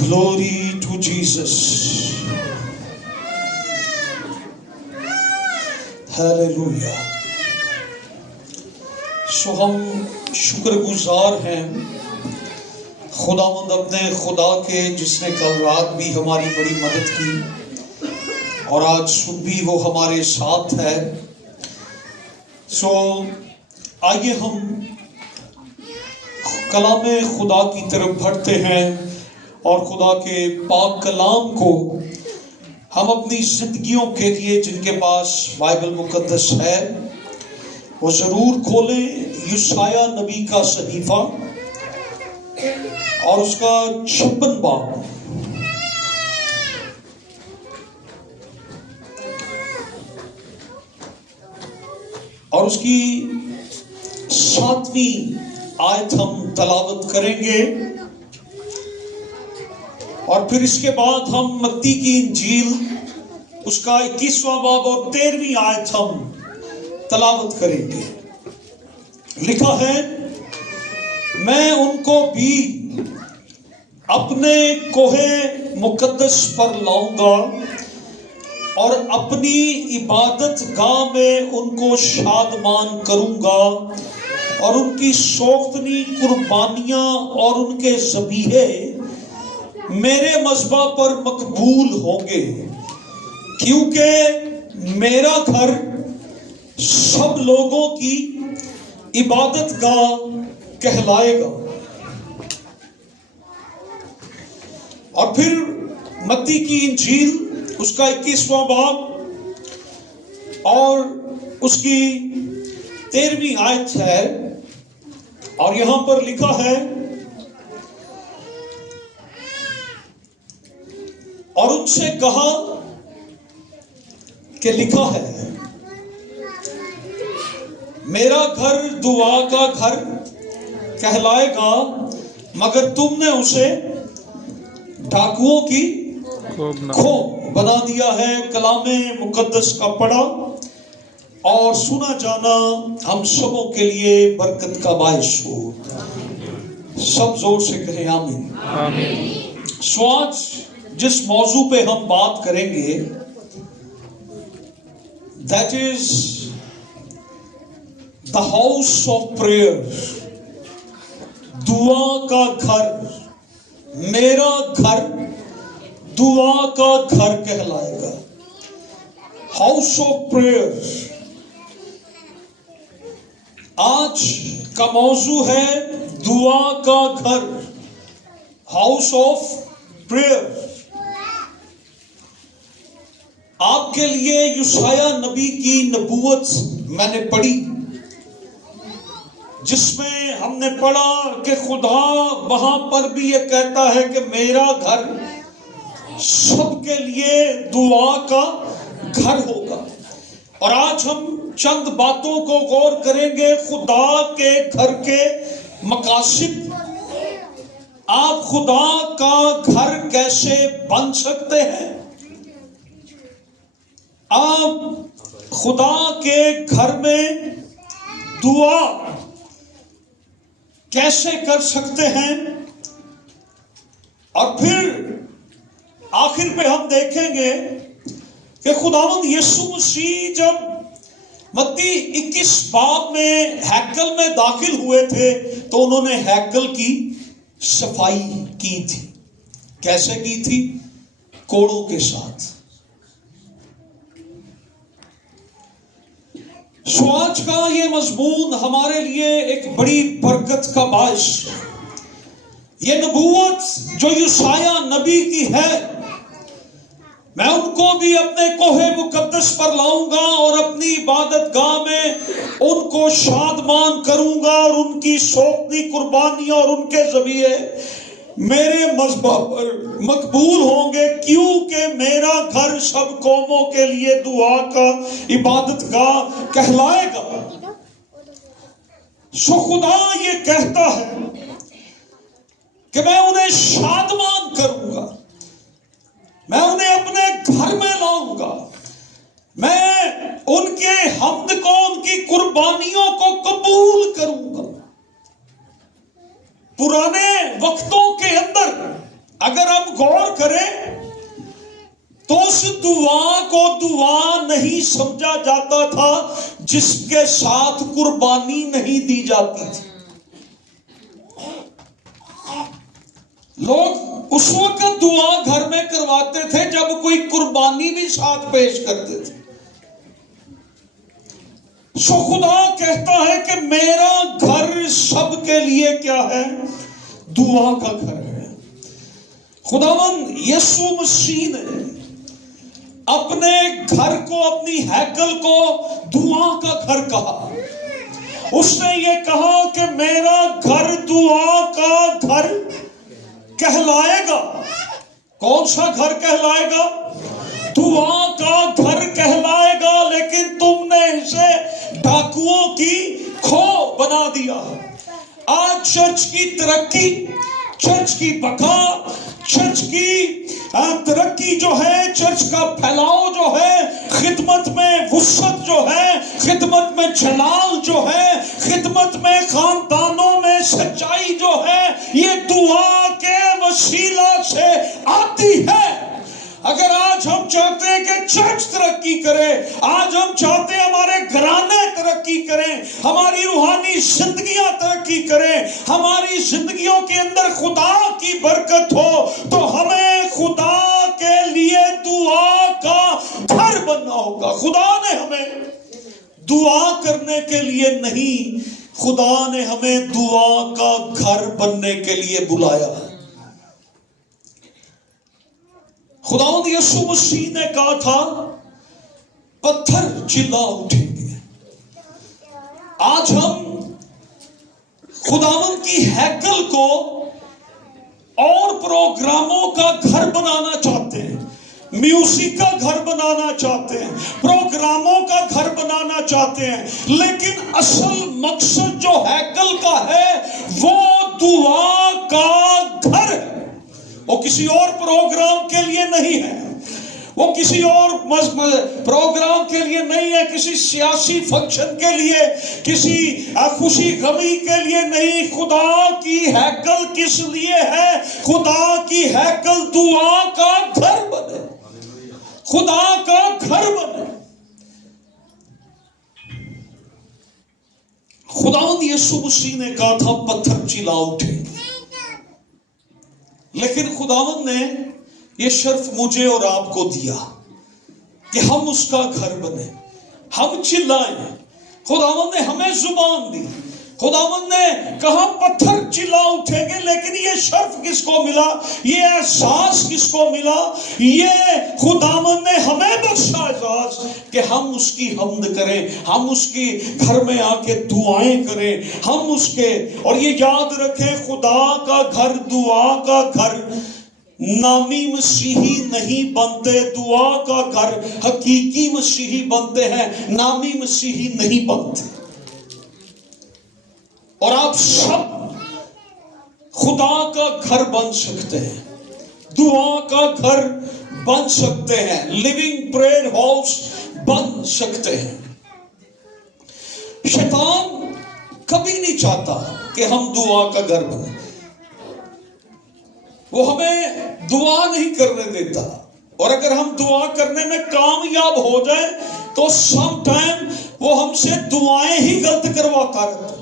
Glory to Jesus. Hallelujah. So ہم شکر گزار ہیں خداوند اپنے خدا کے جس نے کل رات بھی ہماری بڑی مدد کی اور آج صبح بھی وہ ہمارے ساتھ ہے. آئیے ہم کلام خدا کی طرف بڑھتے ہیں اور خدا کے پاک کلام کو ہم اپنی زندگیوں کے لیے جن کے پاس بائبل مقدس ہے وہ ضرور کھولیں. یشعیاء نبی کا صحیفہ اور اس کا 56 باب. اور اس کی 7ویں آیت ہم تلاوت کریں گے اور پھر اس کے بعد ہم متی کی انجیل اس کا 21واں باب اور 13ویں آیت ہم تلاوت کریں گے. لکھا ہے میں ان کو بھی اپنے کوہ مقدس پر لاؤں گا اور اپنی عبادت گاہ میں ان کو شادمان کروں گا اور ان کی سوختنی قربانیاں اور ان کے ذبیحے میرے مذبح پر مقبول ہوں گے کیونکہ میرا گھر سب لوگوں کی عبادت گاہ کہلائے گا. اور پھر متی کی انجیل اس کا 21واں باب اور اس کی 13ویں آیت ہے اور یہاں پر لکھا ہے اور ان سے کہا کہ لکھا ہے میرا گھر دعا کا گھر کہلائے گا مگر تم نے اسے ڈاکوؤں کی کھو بنا دیا ہے. کلام مقدس کا پڑھا اور سنا جانا ہم سبوں کے لیے برکت کا باعث ہو. سب زور سے کہیں آمین. آج جس موضوع پہ ہم بات کریں گے that is the house of prayer. دعا کا گھر. میرا گھر دعا کا گھر کہلائے گا. House of prayer. آج کا موضوع ہے دعا کا گھر. House of prayer. آپ کے لیے یشعیاء نبی کی نبوت میں نے پڑھی جس میں ہم نے پڑھا کہ خدا وہاں پر بھی یہ کہتا ہے کہ میرا گھر سب کے لیے دعا کا گھر ہوگا. اور آج ہم چند باتوں کو غور کریں گے. خدا کے گھر کے مقاصد. آپ خدا کا گھر کیسے بن سکتے ہیں؟ آپ خدا کے گھر میں دعا کیسے کر سکتے ہیں؟ اور پھر آخر پہ ہم دیکھیں گے کہ خداوند یسوع مسیح جب متی 21 باب میں ہیکل میں داخل ہوئے تھے تو انہوں نے ہیکل کی صفائی کی تھی. کیسے کی تھی؟ کوڑوں کے ساتھ. آج کا یہ مضمون ہمارے لیے ایک بڑی برکت کا باعث. یہ نبوت جو یشعیاء نبی کی ہے میں ان کو بھی اپنے کوہ مقدس پر لاؤں گا اور اپنی عبادت گاہ میں ان کو شادمان کروں گا اور ان کی سوختنی قربانیاں اور ان کے ذبیحے میرے مذبح پر مقبول ہوں گے کیونکہ میرا گھر سب قوموں کے لیے دعا کا عبادت گاہ کہلائے گا. خدا یہ کہتا ہے کہ میں انہیں شادمان کروں گا. میں انہیں اپنے گھر میں لاؤں گا. میں ان کے حمد کو ان کی قربانیوں کو قبول کروں گا. پرانے وقتوں کے اندر اگر ہم غور کریں تو اس دعا کو دعا نہیں سمجھا جاتا تھا جس کے ساتھ قربانی نہیں دی جاتی تھی. لوگ اس وقت دعا گھر میں کرواتے تھے جب کوئی قربانی بھی ساتھ پیش کرتے تھے. سو خدا کہتا ہے کہ میرا گھر سب کے لیے کیا ہے؟ دعا کا گھر ہے. خداوند یسوع مسیح نے اپنے گھر کو، اپنی ہیکل کو دعا کا گھر کہا. اس نے یہ کہا کہ میرا گھر دعا کا گھر کہلائے گا. کون سا گھر کہلائے گا؟ دعا کا گھر کہلائے گا. لیکن تم نے اسے ڈاکوؤں کی کھو بنا دیا. آج چرچ کی ترقی، چرچ کی بقا، چرچ کی ترقی جو ہے، چرچ کا پھیلاؤ جو ہے، خدمت میں وسعت جو ہے، خدمت میں جلال جو ہے، خدمت میں خاندانوں میں سچائی جو ہے، یہ دعا کے وسیلہ سے آتی ہے. اگر آج ہم چاہتے ہیں کہ چرچ ترقی کرے، آج ہم چاہتے ہیں ہمارے گھرانے ترقی کریں، ہماری روحانی زندگیاں ترقی کریں، ہماری زندگیوں کے اندر خدا کی برکت ہو، تو ہمیں خدا کے لیے دعا کا گھر بننا ہوگا. خدا نے ہمیں دعا کرنے کے لیے نہیں، خدا نے ہمیں دعا کا گھر بننے کے لیے بلایا. خداوند یسوع مسیح نے کہا تھا پتھر چلا اٹھیں گے. آج ہم خداوند کی ہیکل کو اور پروگراموں کا گھر بنانا چاہتے ہیں، میوزک کا گھر بنانا چاہتے ہیں، پروگراموں کا گھر بنانا چاہتے ہیں. لیکن اصل مقصد جو ہیکل کا ہے وہ دعا کا گھر ہے. وہ کسی اور پروگرام کے لیے نہیں ہے، وہ کسی اور پروگرام کے لیے نہیں ہے، کسی سیاسی فنکشن کے لیے، کسی خوشی غمی کے لیے نہیں. خدا کی ہیکل کس لیے ہے؟ خدا کی ہیکل دعا کا گھر بنے، خدا کا گھر بنے. خداوند یسوع مسیح نے کہا تھا پتھر چلا اٹھے. لیکن خداوند نے یہ شرف مجھے اور آپ کو دیا کہ ہم اس کا گھر بنے، ہم چلائیں. خداوند نے ہمیں زبان دی، خداوند نے کہا پتھر چلا اٹھیں گے. لیکن یہ شرف کس کو ملا؟ یہ احساس کس کو ملا؟ یہ خداوند نے ہمیں بخشا اعزاز کہ ہم اس کی حمد کریں، ہم اس کی گھر میں آ کے دعائیں کریں، ہم اس کے. اور یہ یاد رکھیں خدا کا گھر، دعا کا گھر نامی مسیحی نہیں بنتے. دعا کا گھر حقیقی مسیحی بنتے ہیں، نامی مسیحی نہیں بنتے. اور آپ سب خدا کا گھر بن سکتے ہیں، دعا کا گھر بن سکتے ہیں، لیونگ پریئر ہاؤس بن سکتے ہیں. شیطان کبھی نہیں چاہتا کہ ہم دعا کا گھر بنیں. وہ ہمیں دعا نہیں کرنے دیتا. اور اگر ہم دعا کرنے میں کامیاب ہو جائیں تو سم ٹائم وہ ہم سے دعائیں ہی غلط کرواتا رہتا.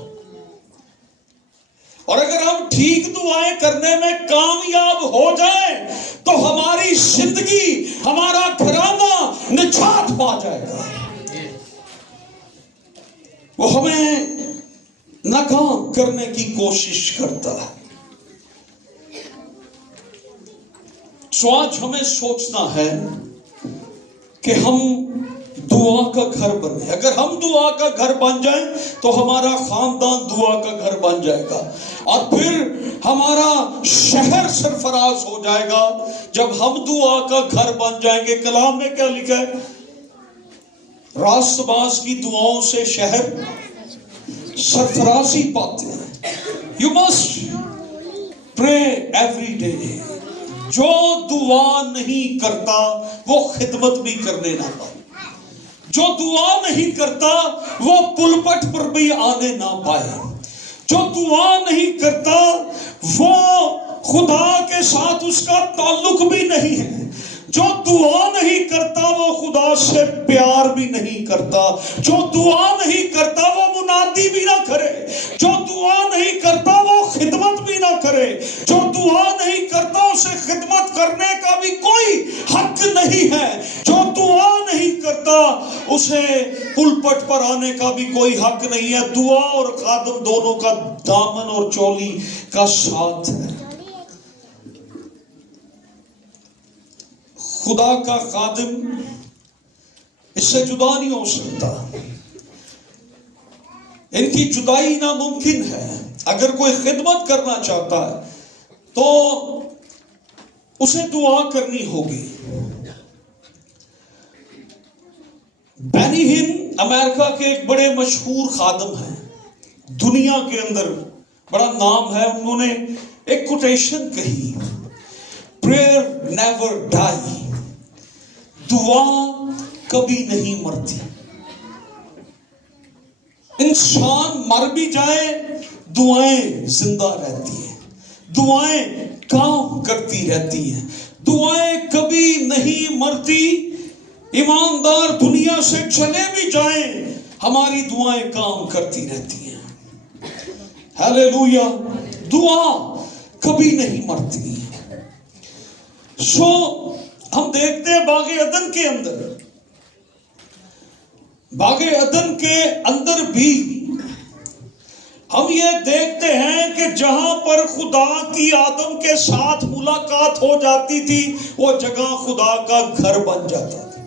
اور اگر ہم ٹھیک دعائیں کرنے میں کامیاب ہو جائیں تو ہماری زندگی، ہمارا گھرانہ نجات پا جائے گا. وہ ہمیں ناکام کرنے کی کوشش کرتا ہے. سو آج ہمیں سوچنا ہے کہ ہم دعا کا گھر بنے. اگر ہم دعا کا گھر بن جائیں تو ہمارا خاندان دعا کا گھر بن جائے گا، اور پھر ہمارا شہر سرفراز ہو جائے گا جب ہم دعا کا گھر بن جائیں گے. کلام میں کیا لکھا ہے؟ راست باز کی دعاؤں سے شہر سرفرازی پاتے ہیں. یو مسٹ پرے ایوری ڈے. جو دعا نہیں کرتا وہ خدمت بھی کرنے نہ پائے، جو دعا نہیں کرتا وہ پلپٹ پر بھی آنے نہ پائے، جو دعا نہیں کرتا وہ خدا کے ساتھ اس کا تعلق بھی نہیں ہے، جو دعا نہیں کرتا وہ خدا سے پیار بھی نہیں کرتا، جو دعا نہیں کرتا وہ منادی بھی نہ کرے، جو دعا نہیں کرتا وہ خدمت بھی نہ کرے، جو دعا نہیں کرتا اسے خدمت کرنے کا بھی کوئی حق نہیں ہے، جو دعا نہیں کرتا اسے پلپٹ پر آنے کا بھی کوئی حق نہیں ہے۔ دعا اور خادم دونوں کا دامن اور چولی کا ساتھ ہے۔ خدا کا خادم اس سے جدا نہیں ہو سکتا، ان کی جدائی ناممکن ہے۔ اگر کوئی خدمت کرنا چاہتا ہے تو اسے دعا کرنی ہوگی۔ بینی ہن امریکہ کے ایک بڑے مشہور خادم ہیں، دنیا کے اندر بڑا نام ہے۔ انہوں نے ایک کوٹیشن کہی، پریئر نیور ڈائی، دعا کبھی نہیں مرتی۔ انسان مر بھی جائے دعائیں زندہ رہتی ہیں، دعائیں کام کرتی رہتی ہیں، دعائیں کبھی نہیں مرتی۔ ایماندار دنیا سے چلے بھی جائیں ہماری دعائیں کام کرتی رہتی ہیں۔ ہیلیلویا، دعا کبھی نہیں مرتی۔ ہم دیکھتے ہیں باغ عدن کے اندر بھی ہم یہ دیکھتے ہیں کہ جہاں پر خدا کی آدم کے ساتھ ملاقات ہو جاتی تھی وہ جگہ خدا کا گھر بن جاتا تھا۔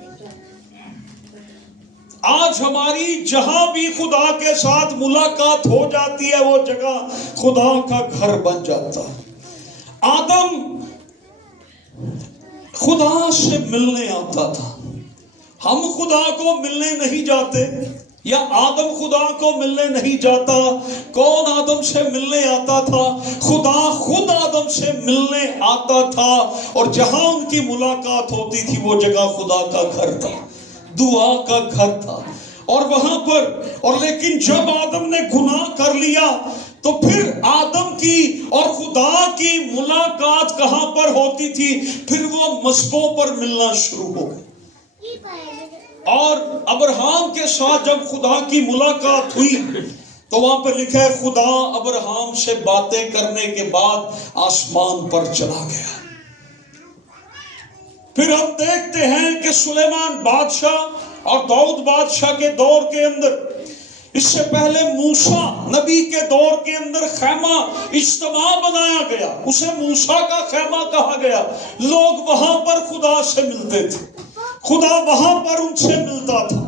آج ہماری جہاں بھی خدا کے ساتھ ملاقات ہو جاتی ہے وہ جگہ خدا کا گھر بن جاتا ہے۔ آدم خدا سے ملنے آتا تھا، ہم خدا کو ملنے نہیں جاتے، یا آدم خدا کو ملنے نہیں جاتا۔ کون آدم سے ملنے آتا تھا؟ خدا خود آدم سے ملنے آتا تھا، اور جہاں ان کی ملاقات ہوتی تھی وہ جگہ خدا کا گھر تھا، دعا کا گھر تھا۔ اور وہاں پر لیکن جب آدم نے گناہ کر لیا تو پھر آدم کی اور خدا کی ملاقات کہاں پر ہوتی تھی؟ پھر وہ مذبحوں پر ملنا شروع ہو گئی۔ اور ابراہیم کے ساتھ جب خدا کی ملاقات ہوئی تو وہاں پہ لکھا ہے خدا ابراہیم سے باتیں کرنے کے بعد آسمان پر چلا گیا۔ پھر ہم دیکھتے ہیں کہ سلیمان بادشاہ اور داؤد بادشاہ کے دور کے اندر، اس سے پہلے موسیٰ نبی کے دور کے اندر خیمہ اجتماع بنایا گیا، اسے موسیٰ کا خیمہ کہا گیا۔ لوگ وہاں پر خدا سے ملتے تھے، خدا وہاں پر ان سے ملتا تھا،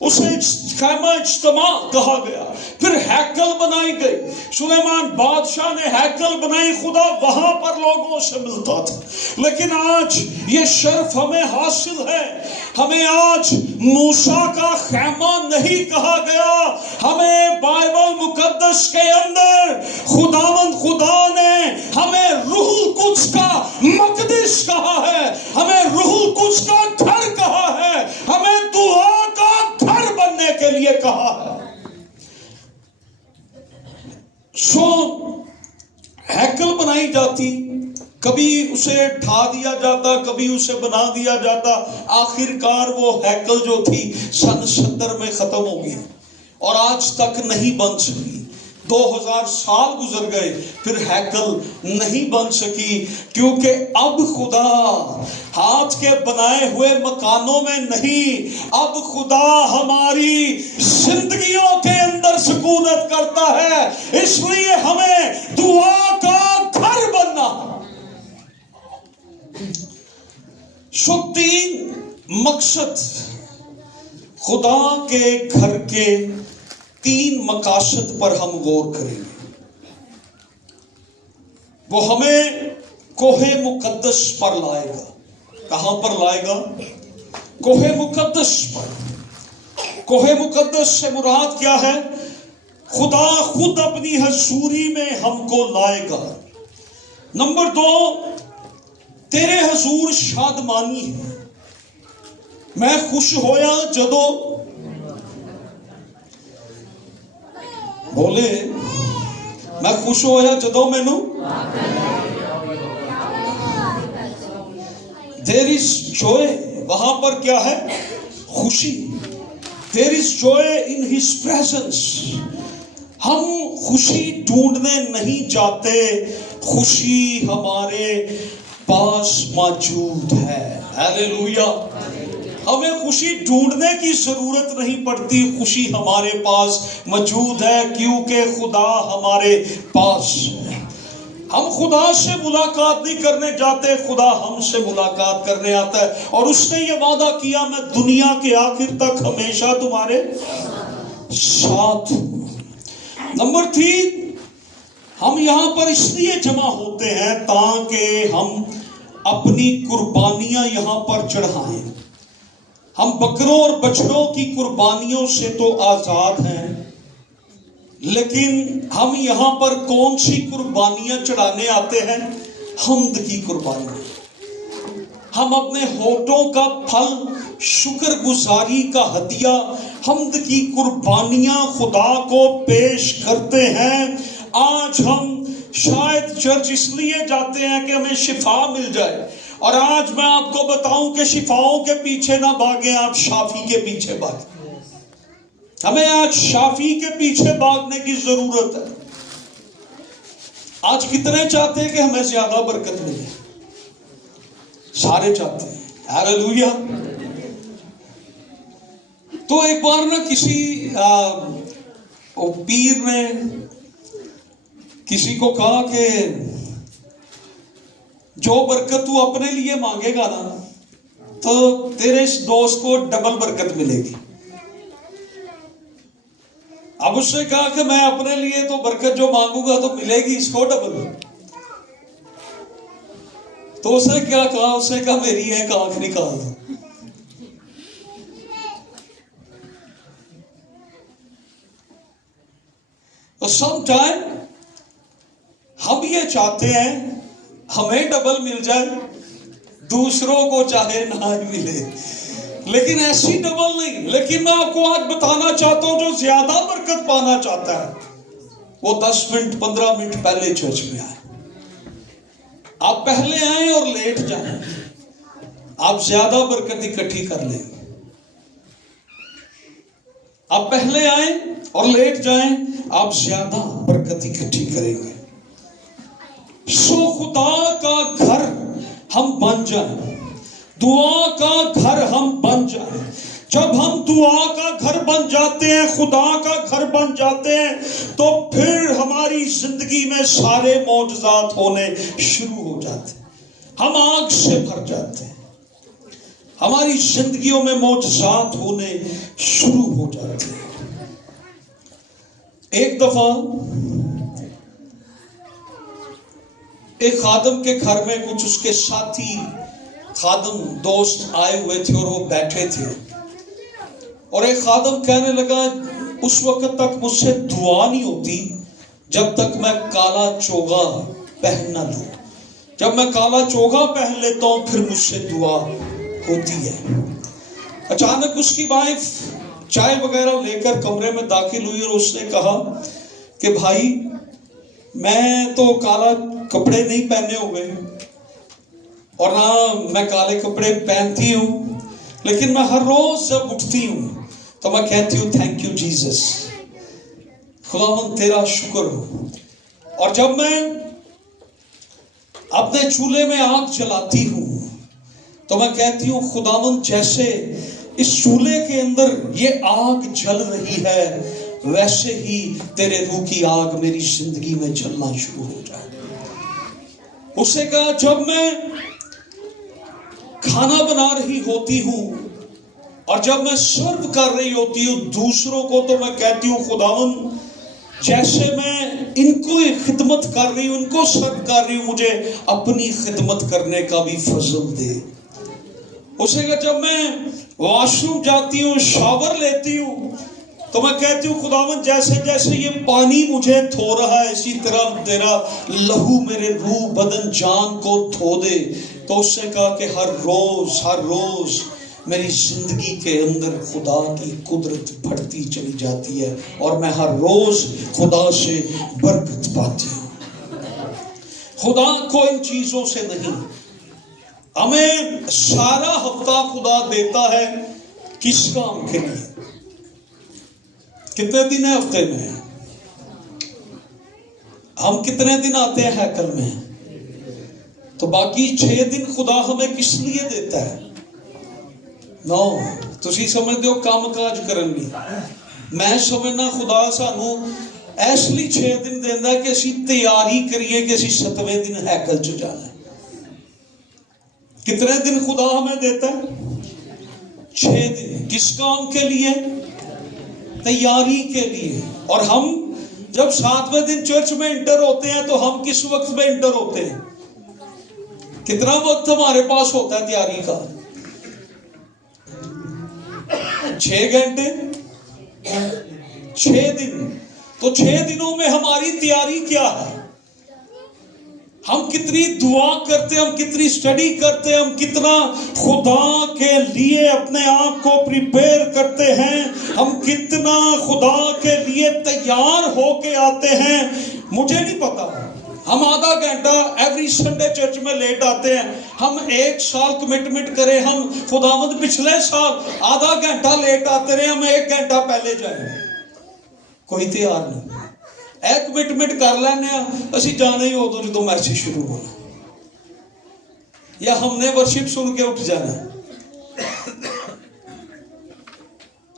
اسے خیمہ اجتماع کہا گیا۔ پھر ہیکل بنائی گئی، سلیمان بادشاہ نے ہیکل بنائی، خدا وہاں پر لوگوں سے ملتا تھا۔ لیکن آج یہ شرف ہمیں حاصل ہے، ہمیں آج موسیٰ کا خیمہ نہیں کہا گیا، ہمیں بائبل مقدس کے اندر خدا نے ہمیں روح القدس کا مقدس کہا ہے، ہمیں روح القدس کا گھر کہا ہے، ہمیں دعا کا گھر بننے کے لیے کہا ہے۔ ہیکل بنائی جاتی، کبھی اسے ڈھا دیا جاتا، کبھی اسے بنا دیا جاتا، آخر کار وہ ہیکل جو تھی سن 70 میں ختم ہو گئی اور آج تک نہیں بن سکی۔ 2000 سال گزر گئے پھر ہیکل نہیں بن سکی، کیونکہ اب خدا ہاتھ کے بنائے ہوئے مکانوں میں نہیں، اب خدا ہماری زندگیوں کے اندر سکونت کرتا ہے۔ اس لیے ہمیں دعا کا گھر بننا۔ 3 مقصد خدا کے گھر کے 3 مقاصد پر ہم غور کریں گے۔ وہ ہمیں کوہ مقدس پر لائے گا۔ کہاں پر لائے گا؟ کوہ مقدس پر۔ کوہ مقدس سے مراد کیا ہے؟ خدا خود اپنی حضوری میں ہم کو لائے گا۔ نمبر 2، تیرے حضور شادمانی ہے۔ میں خوش ہویا جدو، بولے میں خوش ہویا جدو مینوں There is joy, وہاں پر کیا ہے؟ خوشی. There is joy in his presence. ہم خوشی ڈھونڈنے نہیں جاتے، خوشی ہمارے پاس موجود ہے. ہیلیلویا. ہمیں خوشی ڈھونڈنے کی ضرورت نہیں پڑتی، خوشی ہمارے پاس موجود ہے کیونکہ خدا ہمارے پاس ہے. ہم خدا سے ملاقات نہیں کرنے جاتے، خدا ہم سے ملاقات کرنے آتا ہے، اور اس نے یہ وعدہ کیا میں دنیا کے آخر تک ہمیشہ تمہارے ساتھ ہوں. نمبر 3، ہم یہاں پر اس لیے جمع ہوتے ہیں تاکہ ہم اپنی قربانیاں یہاں پر چڑھائیں. ہم بکروں اور بچڑوں کی قربانیوں سے تو آزاد ہیں، لیکن ہم یہاں پر کون سی قربانیاں چڑھانے آتے ہیں؟ حمد کی قربانی. ہم اپنے ہونٹوں کا پھل، شکر گزاری کا ہدیہ، حمد کی قربانیاں خدا کو پیش کرتے ہیں. آج ہم شاید چرچ اس لیے جاتے ہیں کہ ہمیں شفا مل جائے، اور آج میں آپ کو بتاؤں کہ شفاؤں کے پیچھے نہ بھاگیں، آپ شافی کے پیچھے بھاگیں. ہمیں آج شافی کے پیچھے بھاگنے کی ضرورت ہے. آج کتنے چاہتے ہیں کہ ہمیں زیادہ برکت ملے؟ سارے چاہتے ہیں. ہیلیلویا. تو ایک بار نا کسی پیر نے کسی کو کہا کہ جو برکت تو اپنے لیے مانگے گا نا تو تیرے اس دوست کو ڈبل برکت ملے گی. اب اس نے کہا کہ میں اپنے لیے تو برکت جو مانگوں گا تو ملے گی اس کو ڈبل. تو اس نے کیا کہا؟ اس نے کہا میری ایک آنکھ نکال دو. تو سم ٹائم ہم یہ چاہتے ہیں ہمیں ڈبل مل جائے، دوسروں کو چاہے نہ ہی ملے، لیکن ایسی ڈبل نہیں. لیکن میں آپ کو آج بتانا چاہتا ہوں جو زیادہ برکت پانا چاہتا ہے وہ 10 منٹ 15 منٹ پہلے چرچ میں آئے. آپ پہلے آئیں اور لیٹ جائیں، آپ زیادہ برکت اکٹھی کر لیں. آپ پہلے آئیں اور لیٹ جائیں، آپ زیادہ برکت اکٹھی کریں گے. سو خدا کا گھر ہم بن جائیں، دعا کا گھر ہم بن جائیں. جب ہم دعا کا گھر بن جاتے ہیں، خدا کا گھر بن جاتے ہیں، تو پھر ہماری زندگی میں سارے معجزات ہونے شروع ہو جاتے ہیں. ہم آگ سے بھر جاتے ہیں، ہماری زندگیوں میں معجزات ہونے شروع ہو جاتے ہیں. ایک دفعہ ایک خادم کے گھر میں کچھ اس کے ساتھی خادم دوست آئے ہوئے تھے اور وہ بیٹھے تھے، اور ایک خادم کہنے لگا اس وقت تک مجھ سے دعا نہیں ہوتی جب تک میں کالا چوغا پہن نہ لوں. جب میں کالا چوغا پہن لیتا ہوں پھر مجھ سے دعا ہوتی ہے. اچانک اس کی وائف چائے وغیرہ لے کر کمرے میں داخل ہوئی اور اس نے کہا کہ بھائی میں تو کالا کپڑے نہیں پہنے ہوئے اور نہ میں کالے کپڑے پہنتی ہوں، لیکن میں ہر روز جب اٹھتی ہوں تو میں کہتی ہوں تھینک یو جیزس، خداوند تیرا شکر ہو. اور جب میں اپنے چولہے میں آگ جلاتی ہوں تو میں کہتی ہوں خداوند جیسے اس چولہے کے اندر یہ آگ جل رہی ہے ویسے ہی تیرے روح کی آگ میری زندگی میں جلنا شروع ہو جائے. اس نے کہا جب میں کھانا بنا رہی ہوتی ہوں اور جب میں سرو کر رہی ہوتی ہوں دوسروں کو تو میں کہتی ہوں خداوند جیسے میں ان کو خدمت کر رہی ہوں، ان کو سرو کر رہی ہوں، مجھے اپنی خدمت کرنے کا بھی فضل دے. اسے کہا جب میں واش روم جاتی ہوں، شاور لیتی ہوں تو میں کہتی ہوں خداوند جیسے جیسے یہ پانی مجھے دھو رہا ہے اسی طرح تیرا لہو میرے روح بدن جان کو دھو دے. تو اس نے کہا کہ ہر روز میری زندگی کے اندر خدا کی قدرت بڑھتی چلی جاتی ہے اور میں ہر روز خدا سے برکت پاتی ہوں. خدا کو ان چیزوں سے نہیں. ہمیں سارا ہفتہ خدا دیتا ہے کس کام کے لیے؟ کتنے دن ہیں ہفتے میں؟ ہم کتنے دن آتے ہیں ہیکل میں؟ تو باقی 6 دن خدا ہمیں کس لیے دیتا ہے؟ نو تسی سمجھتے ہو کام کاج کرن بھی، میں سمجھنا خدا سانو اس لیے 6 دن دینا کہ اسی تیاری کریے کہ اسی 7ویں دن ہیکل چ جانا ہے۔ کتنے دن خدا ہمیں دیتا ہے؟ 6 دن۔ کس کام کے لیے؟ تیاری کے لیے۔ اور ہم جب 7ویں دن چرچ میں انٹر ہوتے ہیں تو ہم کس وقت میں انٹر ہوتے ہیں؟ کتنا وقت ہمارے پاس ہوتا ہے تیاری کا؟ 6 گھنٹے، 6 دن۔ تو 6 دنوں میں ہماری تیاری کیا ہے؟ ہم کتنی دعا کرتے ہیں، ہم کتنی اسٹڈی کرتے ہیں، ہم کتنا خدا کے لیے اپنے آپ کو پریپیئر کرتے ہیں، ہم کتنا خدا کے لیے تیار ہو کے آتے ہیں، مجھے نہیں پتا۔ ہم آدھا گھنٹہ ایوری سنڈے چرچ میں لیٹ آتے ہیں۔ ہم 1 سال کمٹمنٹ کریں، ہم خداوند پچھلے سال آدھا گھنٹہ لیٹ آتے رہے، ہم 1 گھنٹہ پہلے جائیں، کوئی تیار نہیں۔ ایک کمٹمنٹ کر لینے اسی جانا ہی ہو تو جو میسج شروع ہونا، یا ہم نے ورشپ سن کے اٹھ جانا۔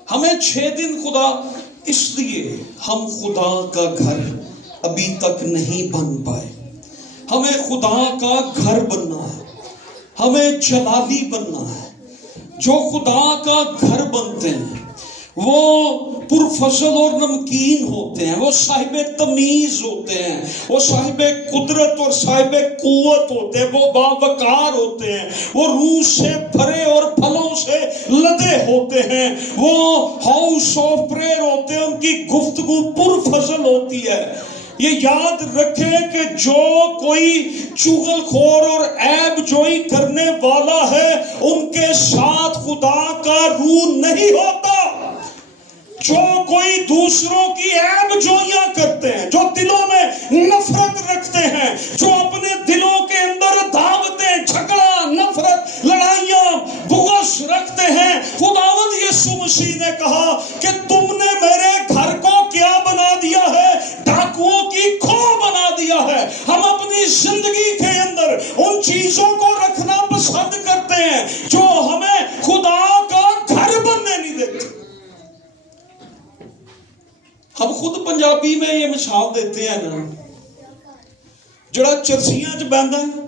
ہمیں 6 دن خدا، اس لیے ہم خدا کا گھر ابھی تک نہیں بن پائے۔ ہمیں خدا کا گھر بننا ہے، ہمیں جلالی بننا ہے۔ جو خدا کا گھر بنتے ہیں وہ پرفضل اور نمکین ہوتے ہیں، وہ صاحب تمیز ہوتے ہیں، وہ صاحب قدرت اور صاحب قوت ہوتے ہیں، وہ باوقار ہوتے ہیں، وہ روح سے بھرے اور پھلوں سے لدے ہوتے ہیں، وہ ہاؤس آف پریئر ہوتے ہیں، ان کی گفتگو پرفضل ہوتی ہے۔ یہ یاد رکھیں کہ جو کوئی چغل خور اور عیب جوئی کرنے والا ہے ان کے ساتھ خدا کا روح نہیں ہوتا۔ جو کوئی دوسروں کی عیب جوئیاں کرتے ہیں، جو دلوں میں نفرت رکھتے ہیں، جو اپنے دلوں کے اندر دعوتیں، جھگڑا، نفرت، لڑائیاں، بغض رکھتے ہیں، خداوند یسوع مسیح نے کہا کہ تم نے میرے گھر کو کیا بنا دیا ہے؟ ڈاکوؤں کی کھو بنا دیا ہے۔ ہم اپنی زندگی کے اندر ان چیزوں کو رکھنا پسند کرتے ہیں جو ہمیں خدا کا گھر بننے نہیں دیتے۔ ہم خود پنجابی میں یہ مثال دیتے ہیں نا، جڑا چرسیاں چ بہندا ہے،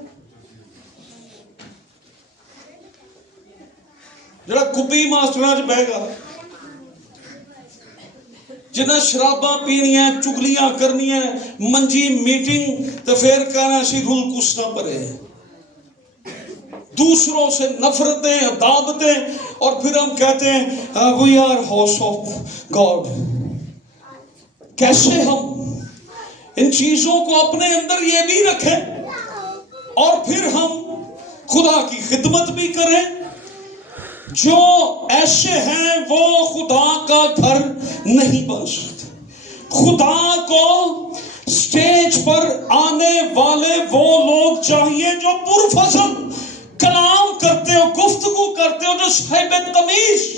جڑا کبھی ماسٹراں چ بہ گا، جنہیں شراباں پینیاں، چگلیاں کرنیاں، منجی میٹنگ تو پھر کہنا اسی رول کچھ نہ پڑے، دوسروں سے نفرتیں، عداوتیں، اور پھر ہم کہتے ہیں we are house of God. کیسے ہم ان چیزوں کو اپنے اندر یہ بھی رکھیں اور پھر ہم خدا کی خدمت بھی کریں؟ جو ایسے ہیں وہ خدا کا گھر نہیں بن سکتے۔ خدا کو سٹیج پر آنے والے وہ لوگ چاہیے جو پرفضل کلام کرتے ہو، گفتگو کرتے ہو، جو صاحب تمیز۔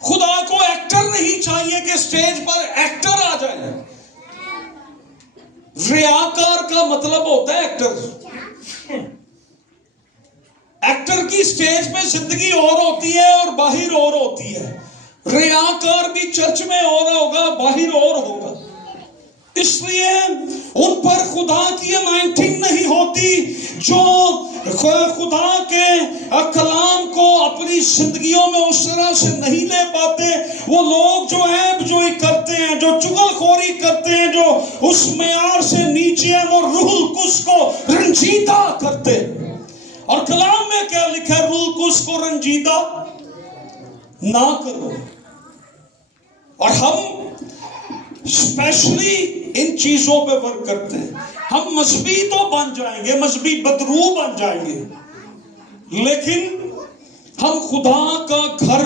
خدا کو ایکٹر نہیں چاہیے کہ سٹیج پر ایکٹر آ جائے۔ ریاکار کا مطلب ہوتا ہے ایکٹر۔ ایکٹر کی سٹیج پہ زندگی اور ہوتی ہے اور باہر اور ہوتی ہے۔ ریاکار بھی چرچ میں اور ہوگا، باہر اور ہوگا۔ اس لیے ان پر خدا کی انائنٹنگ نہیں ہوتی۔ جو خدا کے کلام کو اپنی زندگیوں میں اس طرح سے نہیں لے پاتے، وہ لوگ جو عیب جوئی کرتے ہیں، جو چغل خوری کرتے ہیں، جو اس معیار سے نیچے ہیں، وہ روح القدس کو رنجیدہ کرتے ہیں۔ اور کلام میں کیا لکھا ہے؟ روح القدس کو رنجیدہ نہ کرو۔ اور ہم اسپیشلی ان چیزوں پہ ورک کرتے ہیں۔ ہم مذہبی تو بن جائیں گے، مذہبی بدرو بن جائیں گے، لیکن ہم خدا کا گھر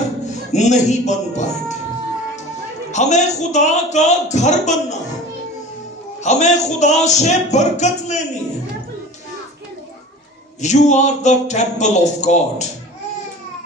نہیں بن پائیں گے۔ ہمیں خدا کا گھر بننا ہے، ہمیں خدا سے برکت لینی ہے، You are the temple of God.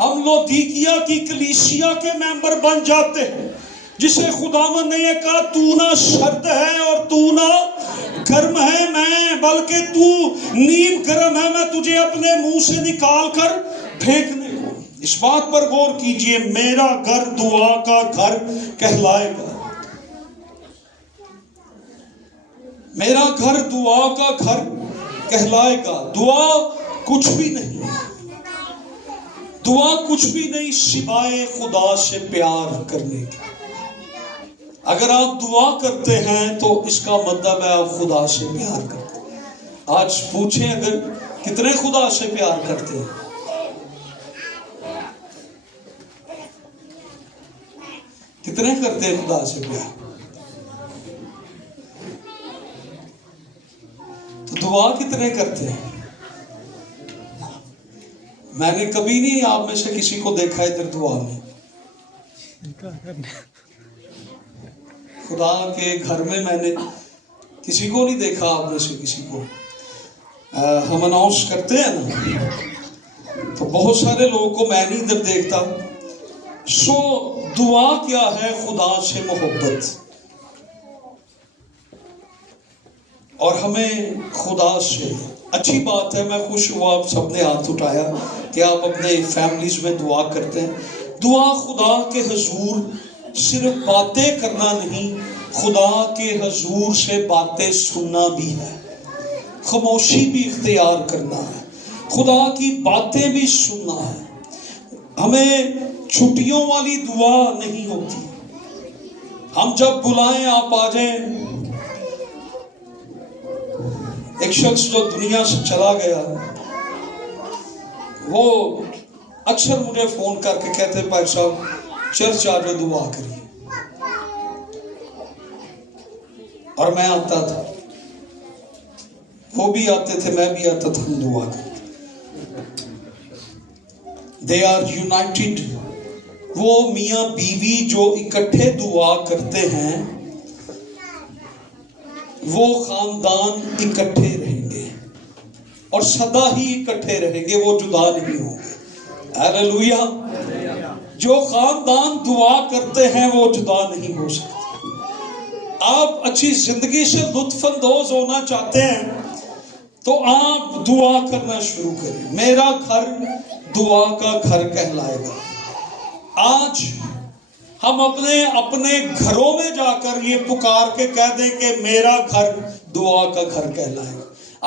ہم لودیکیا کی کلیسیا کے ممبر بن جاتے ہیں جسے خداوند نے یہ کہا تو نہ سرد ہے اور تو نہ گرم ہے میں بلکہ تو نیم گرم ہے، میں تجھے اپنے منہ سے نکال کر پھینکنے کو۔ اس بات پر غور کیجئے، میرا گھر دعا کا گھر کہلائے گا۔ میرا گھر دعا کا گھر کہلائے گا۔ دعا کچھ بھی نہیں، دعا کچھ بھی نہیں سوائے خدا سے پیار کرنے کی۔ اگر آپ دعا کرتے ہیں تو اس کا مطلب ہے آپ خدا سے پیار کرتے ہیں۔ آج پوچھیں اگر کتنے خدا سے پیار کرتے ہیں؟ کتنے کرتے ہیں خدا سے پیار؟ تو دعا کتنے کرتے ہیں؟ میں نے کبھی نہیں آپ میں سے کسی کو دیکھا ادھر دعا میں۔ خدا کے گھر میں میں نے کسی کو نہیں دیکھا آپ میں سے کسی کو۔ ہم اناؤنس کرتے ہیں نا تو بہت سارے لوگوں کو میں نہیں ادھر دیکھتا۔ سو دعا کیا ہے؟ خدا سے محبت، اور ہمیں خدا سے اچھی بات ہے۔ میں خوش ہوا آپ سب نے ہاتھ اٹھایا کہ آپ اپنے فیملیز میں دعا کرتے ہیں۔ دعا خدا کے حضور صرف باتیں کرنا نہیں، خدا کے حضور سے باتیں سننا بھی ہے، خاموشی بھی اختیار کرنا ہے، خدا کی باتیں بھی سننا ہے۔ ہمیں چھٹیوں والی دعا نہیں ہوتی۔ ہم جب بلائیں آپ آ جائیں۔ ایک شخص جو دنیا سے چلا گیا وہ اکثر مجھے فون کر کے کہتے بھائی صاحب چرچ آ جاؤ دعا کریے، اور میں آتا تھا، وہ بھی آتے تھے، میں بھی آتا تھا، ہم دعا کرتے۔ They are united۔ وہ میاں بیوی جو اکٹھے دعا کرتے ہیں وہ خاندان اکٹھے رہیں گے اور سدا ہی اکٹھے رہیں گے، وہ جدا نہیں ہوں گے۔ ہاللیلویا۔ جو خاندان دعا کرتے ہیں وہ جدا نہیں ہو سکتے۔ آپ اچھی زندگی سے لطف اندوز ہونا چاہتے ہیں تو آپ دعا کرنا شروع کریں۔ میرا گھر دعا کا گھر کہلائے گا۔ آج ہم اپنے گھروں میں جا کر یہ پکار کے کہہ دیں کہ میرا گھر دعا کا گھر کہلائے گا۔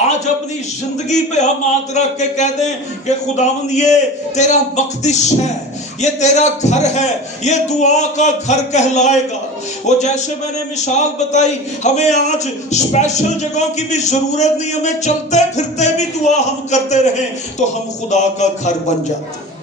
آج اپنی زندگی پہ ہم ہاتھ رکھ کے کہہ دیں کہ خداوند یہ تیرا مقدس ہے، یہ تیرا گھر ہے، یہ دعا کا گھر کہلائے گا۔ وہ جیسے میں نے مثال بتائی، ہمیں آج اسپیشل جگہوں کی بھی ضرورت نہیں، ہمیں چلتے پھرتے بھی دعا ہم کرتے رہیں تو ہم خدا کا گھر بن جاتے ہیں۔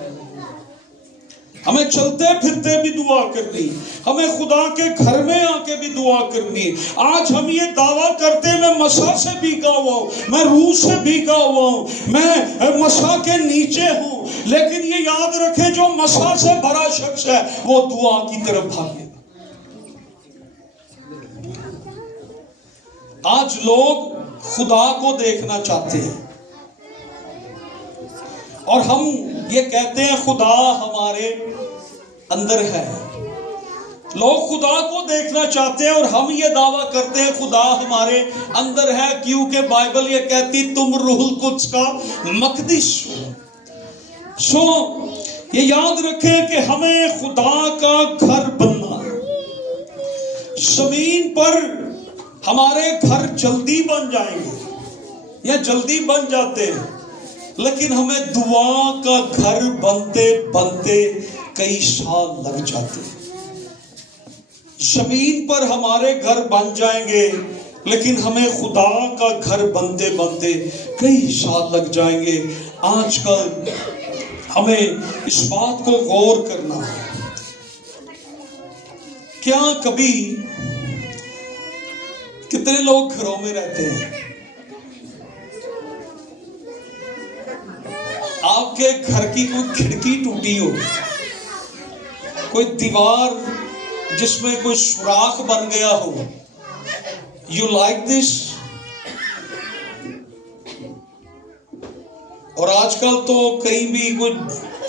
ہمیں چلتے پھرتے بھی دعا کرنی، ہمیں خدا کے گھر میں آ کے بھی دعا کرنی۔ آج ہم یہ دعویٰ کرتے ہیں میں مسا سے بھیگا ہوا ہوں، میں روح سے بھیگا ہوا ہوں، میں مسا کے نیچے ہوں، لیکن یہ یاد رکھیں جو مسا سے بھرا شخص ہے وہ دعا کی طرف بھاگے گا۔ آج لوگ خدا کو دیکھنا چاہتے ہیں اور ہم یہ کہتے ہیں خدا ہمارے اندر ہے۔ لوگ خدا کو دیکھنا چاہتے ہیں اور ہم یہ دعویٰ کرتے ہیں خدا ہمارے اندر ہے، کیونکہ بائبل یہ کہتی تم روح القدس کا مقدس ہو۔ یہ یاد رکھیں کہ ہمیں خدا کا گھر بننا ہے۔ زمین پر ہمارے گھر جلدی بن جائیں گے یا جلدی بن جاتے ہیں، لیکن ہمیں دعا کا گھر بنتے بنتے کئی سال لگ جاتے ہیں۔ زمین پر ہمارے گھر بن جائیں گے لیکن ہمیں خدا کا گھر بنتے بنتے کئی سال لگ جائیں گے۔ آج کل ہمیں اس بات کو غور کرنا ہے، کیا کبھی کتنے لوگ گھروں میں رہتے ہیں، آپ کے گھر کی کوئی کھڑکی ٹوٹی ہو، کوئی دیوار جس میں کوئی سوراخ بن گیا ہو، یو لائک دس؟ اور آج کل تو کہیں بھی کوئی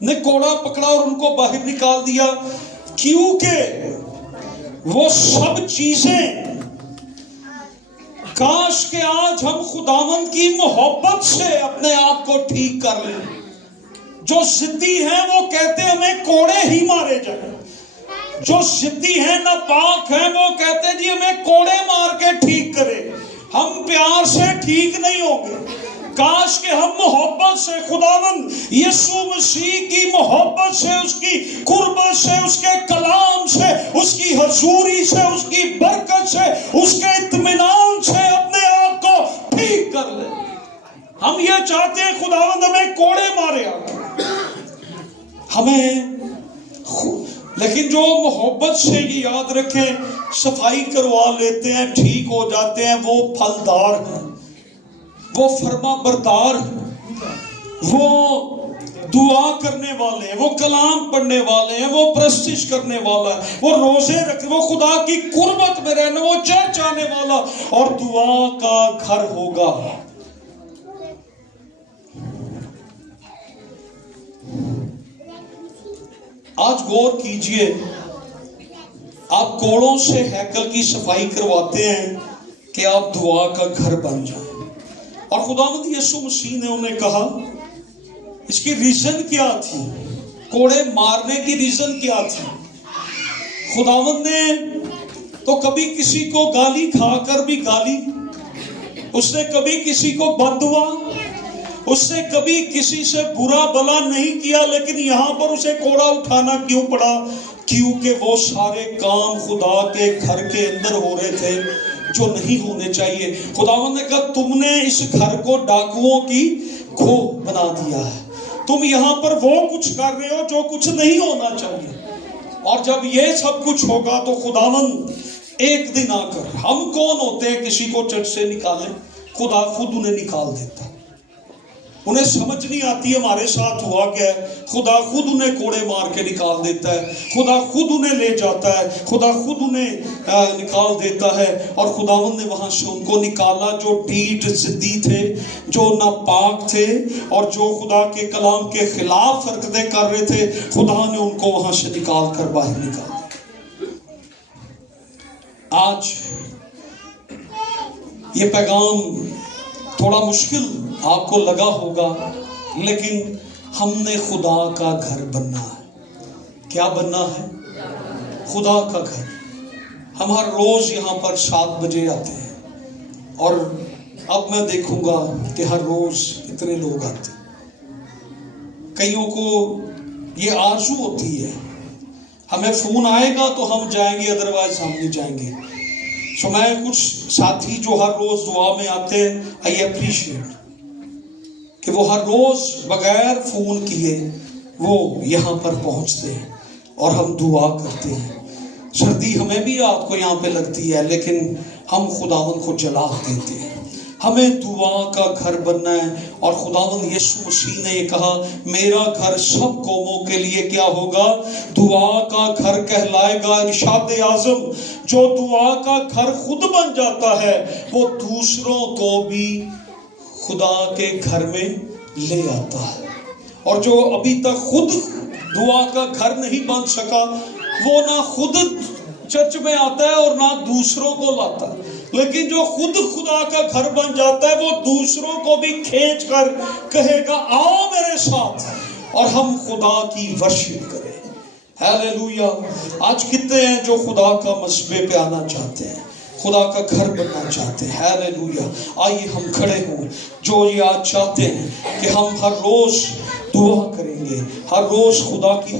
نے کوڑا پکڑا اور ان کو باہر نکال دیا، کیونکہ وہ سب چیزیں کاش کہ آج ہم خداوند کی محبت سے اپنے آپ کو ٹھیک کر لیں۔ جو ضدی ہیں وہ کہتے ہیں ہمیں کوڑے ہی مارے جائیں، جو ضدی ہیں ناپاک ہیں وہ کہتے ہیں جی ہمیں کوڑے مار کے ٹھیک کرے، ہم پیار سے ٹھیک نہیں ہوں گے۔ کاش کہ ہم محبت سے، خداوند یسوع مسیح کی محبت سے، اس کی قربت سے، اس کے کلام سے، اس کی حضوری سے، اس کی برکت سے، اس کے اطمینان سے اپنے آپ کو ٹھیک کر لیں۔ ہم یہ چاہتے ہیں خداوند ہمیں کوڑے مارے آگے ہمیں، لیکن جو محبت سے یہ یاد رکھیں صفائی کروا لیتے ہیں، ٹھیک ہو جاتے ہیں، وہ پھلدار ہیں، وہ فرما بردار ہیں، وہ دعا کرنے والے ہیں، وہ کلام پڑھنے والے ہیں، وہ پرستش کرنے والا ہے، وہ روزے رکھنے، وہ خدا کی قربت میں رہنا، وہ چرچ آنے والا اور دعا کا گھر ہوگا۔ آج غور کیجئے، آپ کوڑوں سے ہیکل کی صفائی کرواتے ہیں کہ آپ دعا کا گھر بن جائیں، اور خداوند یسوع مسیح نے انہیں کہا، اس کی ریزن کیا تھی؟ کوڑے مارنے کی ریزن کیا تھی؟ خداوند نے تو کبھی کسی کو گالی کھا کر بھی گالی، اس نے کبھی کسی کو بد دعا، اس نے کبھی کسی سے برا بلا نہیں کیا، لیکن یہاں پر اسے کوڑا اٹھانا کیوں پڑا؟ کیونکہ وہ سارے کام خدا کے گھر کے اندر ہو رہے تھے جو نہیں ہونے چاہیے۔ خداوند نے کہا تم نے اس گھر کو ڈاکوؤں کی کھوہ بنا دیا ہے، تم یہاں پر وہ کچھ کر رہے ہو جو کچھ نہیں ہونا چاہیے۔ اور جب یہ سب کچھ ہوگا تو خداوند ایک دن آ کر، ہم کون ہوتے ہیں کسی کو چرچ سے نکالیں؟ خدا خود انہیں نکال دیتا ہے۔ انہیں سمجھ نہیں آتی ہمارے ساتھ ہوا کیا ہے، خدا خود انہیں کوڑے مار کے نکال دیتا ہے، خدا خود انہیں لے جاتا ہے، خدا خود انہیں نکال دیتا ہے۔ اور خداوند نے وہاں سے ان کو نکالا جو ڈیٹ ضدی تھے، جو ناپاک تھے، اور جو خدا کے کلام کے خلاف حرکتیں کر رہے تھے، خدا نے ان کو وہاں سے نکال کر باہر نکال دیا۔ آج یہ پیغام تھوڑا مشکل آپ کو لگا ہوگا، لیکن ہم نے خدا کا گھر بننا ہے۔ کیا بننا ہے؟ خدا کا گھر۔ ہم ہر روز یہاں پر 7 بجے آتے ہیں، اور اب میں دیکھوں گا کہ ہر روز اتنے لوگ آتے ہیں۔ کئیوں کو یہ آرزو ہوتی ہے ہمیں فون آئے گا تو ہم جائیں گے، ادروائز ہم نہیں جائیں گے۔ سو میں کچھ ساتھی جو ہر روز دعا میں آتے ہیں، آئی اپریشیٹ کہ وہ ہر روز بغیر فون کیے وہ یہاں پر پہنچتے ہیں اور ہم دعا کرتے ہیں۔ سردی ہمیں بھی رات کو یہاں پہ لگتی ہے، لیکن ہم خداوند کو جلا دیتے ہیں۔ ہمیں دعا کا گھر بننا ہے، اور خداوند یسوع مسیح نے یہ کہا میرا گھر سب قوموں کے لیے کیا ہوگا؟ دعا کا گھر کہلائے گا۔ ارشاد اعظم جو دعا کا گھر خود بن جاتا ہے وہ دوسروں کو بھی خدا کے گھر میں لے آتا ہے، اور جو ابھی تک خود دعا کا گھر نہیں بن سکا وہ نہ خود چرچ میں آتا ہے اور نہ دوسروں کو لاتا ہے، لیکن جو خود خدا کا گھر بن جاتا ہے وہ دوسروں کو بھی کھینچ کر کہے گا آؤ میرے ساتھ اور ہم خدا کی ورشپ کریں۔ ہیلیلویا۔ آج کتنے ہیں جو خدا کا مذبح پہ آنا چاہتے ہیں، خدا کا گھر بننا چاہتے ہیں؟ ہیلیلویا۔ آئیے ہم کھڑے ہوں جو یہ آج چاہتے ہیں کہ ہم ہر روز دعا کریں گے، ہر روز خدا کی